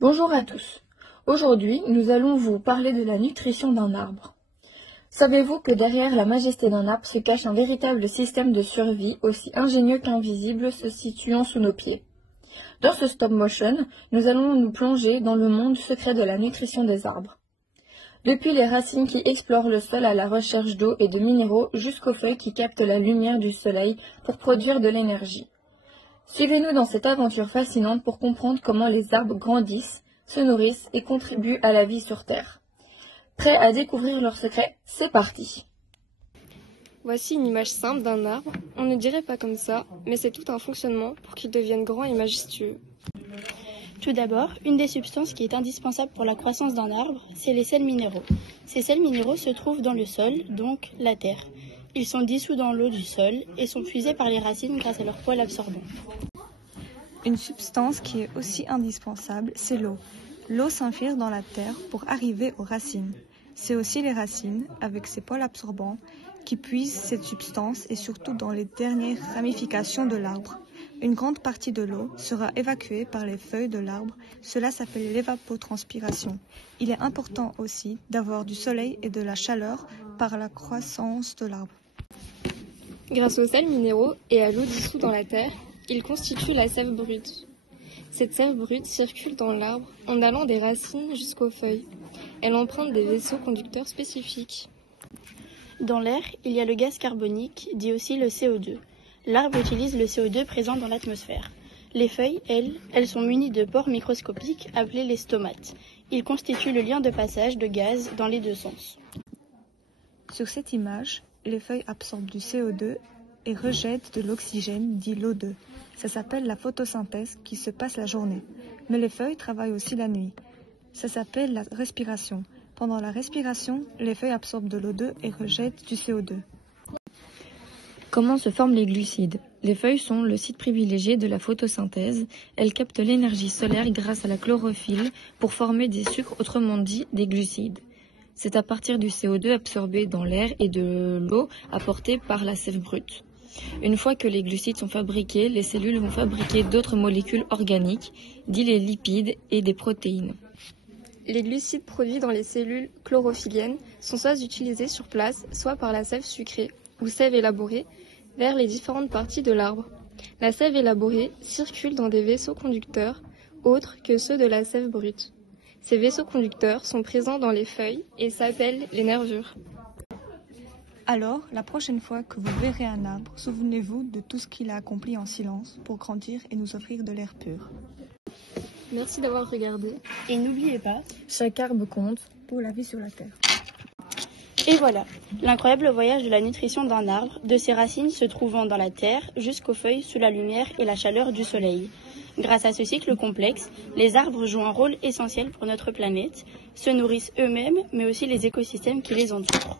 Bonjour à tous. Aujourd'hui, nous allons vous parler de la nutrition d'un arbre. Savez-vous que derrière la majesté d'un arbre se cache un véritable système de survie aussi ingénieux qu'invisible se situant sous nos pieds? Dans ce stop motion, nous allons nous plonger dans le monde secret de la nutrition des arbres. Depuis les racines qui explorent le sol à la recherche d'eau et de minéraux jusqu'aux feuilles qui captent la lumière du soleil pour produire de l'énergie. Suivez-nous dans cette aventure fascinante pour comprendre comment les arbres grandissent, se nourrissent et contribuent à la vie sur Terre. Prêts à découvrir leurs secrets? C'est parti! Voici une image simple d'un arbre. On ne dirait pas comme ça, mais c'est tout un fonctionnement pour qu'il devienne grand et majestueux. Tout d'abord, une des substances qui est indispensable pour la croissance d'un arbre, c'est les sels minéraux. Ces sels minéraux se trouvent dans le sol, donc la terre. Ils sont dissous dans l'eau du sol et sont puisés par les racines grâce à leur poils absorbants. Une substance qui est aussi indispensable, c'est l'eau. L'eau s'infiltre dans la terre pour arriver aux racines. C'est aussi les racines, avec ses poils absorbants, qui puisent cette substance et surtout dans les dernières ramifications de l'arbre. Une grande partie de l'eau sera évacuée par les feuilles de l'arbre. Cela s'appelle l'évapotranspiration. Il est important aussi d'avoir du soleil et de la chaleur par la croissance de l'arbre. Grâce aux sels minéraux et à l'eau dissous dans la terre, ils constituent la sève brute. Cette sève brute circule dans l'arbre en allant des racines jusqu'aux feuilles. Elle emprunte des vaisseaux conducteurs spécifiques. Dans l'air, il y a le gaz carbonique, dit aussi le CO2. L'arbre utilise le CO2 présent dans l'atmosphère. Les feuilles, elles sont munies de pores microscopiques appelés les stomates. Ils constituent le lien de passage de gaz dans les deux sens. Sur cette image, les feuilles absorbent du CO2 et rejettent de l'oxygène, dit l'O2. Ça s'appelle la photosynthèse qui se passe la journée. Mais les feuilles travaillent aussi la nuit. Ça s'appelle la respiration. Pendant la respiration, les feuilles absorbent de l'O2 et rejettent du CO2. Comment se forment les glucides? Les feuilles sont le site privilégié de la photosynthèse. Elles captent l'énergie solaire grâce à la chlorophylle pour former des sucres, autrement dit des glucides. C'est à partir du CO2 absorbé dans l'air et de l'eau apportée par la sève brute. Une fois que les glucides sont fabriqués, les cellules vont fabriquer d'autres molécules organiques, dit les lipides et des protéines. Les glucides produits dans les cellules chlorophylliennes sont soit utilisés sur place, soit par la sève sucrée ou sève élaborée vers les différentes parties de l'arbre. La sève élaborée circule dans des vaisseaux conducteurs autres que ceux de la sève brute. Ces vaisseaux conducteurs sont présents dans les feuilles et s'appellent les nervures. Alors, la prochaine fois que vous verrez un arbre, souvenez-vous de tout ce qu'il a accompli en silence pour grandir et nous offrir de l'air pur. Merci d'avoir regardé. Et n'oubliez pas, Chaque arbre compte pour la vie sur la Terre. et voilà, l'incroyable voyage de la nutrition d'un arbre, de ses racines se trouvant dans la terre jusqu'aux feuilles sous la lumière et la chaleur du soleil. Grâce à ce cycle complexe, les arbres jouent un rôle essentiel pour notre planète, se nourrissent eux-mêmes, mais aussi les écosystèmes qui les entourent.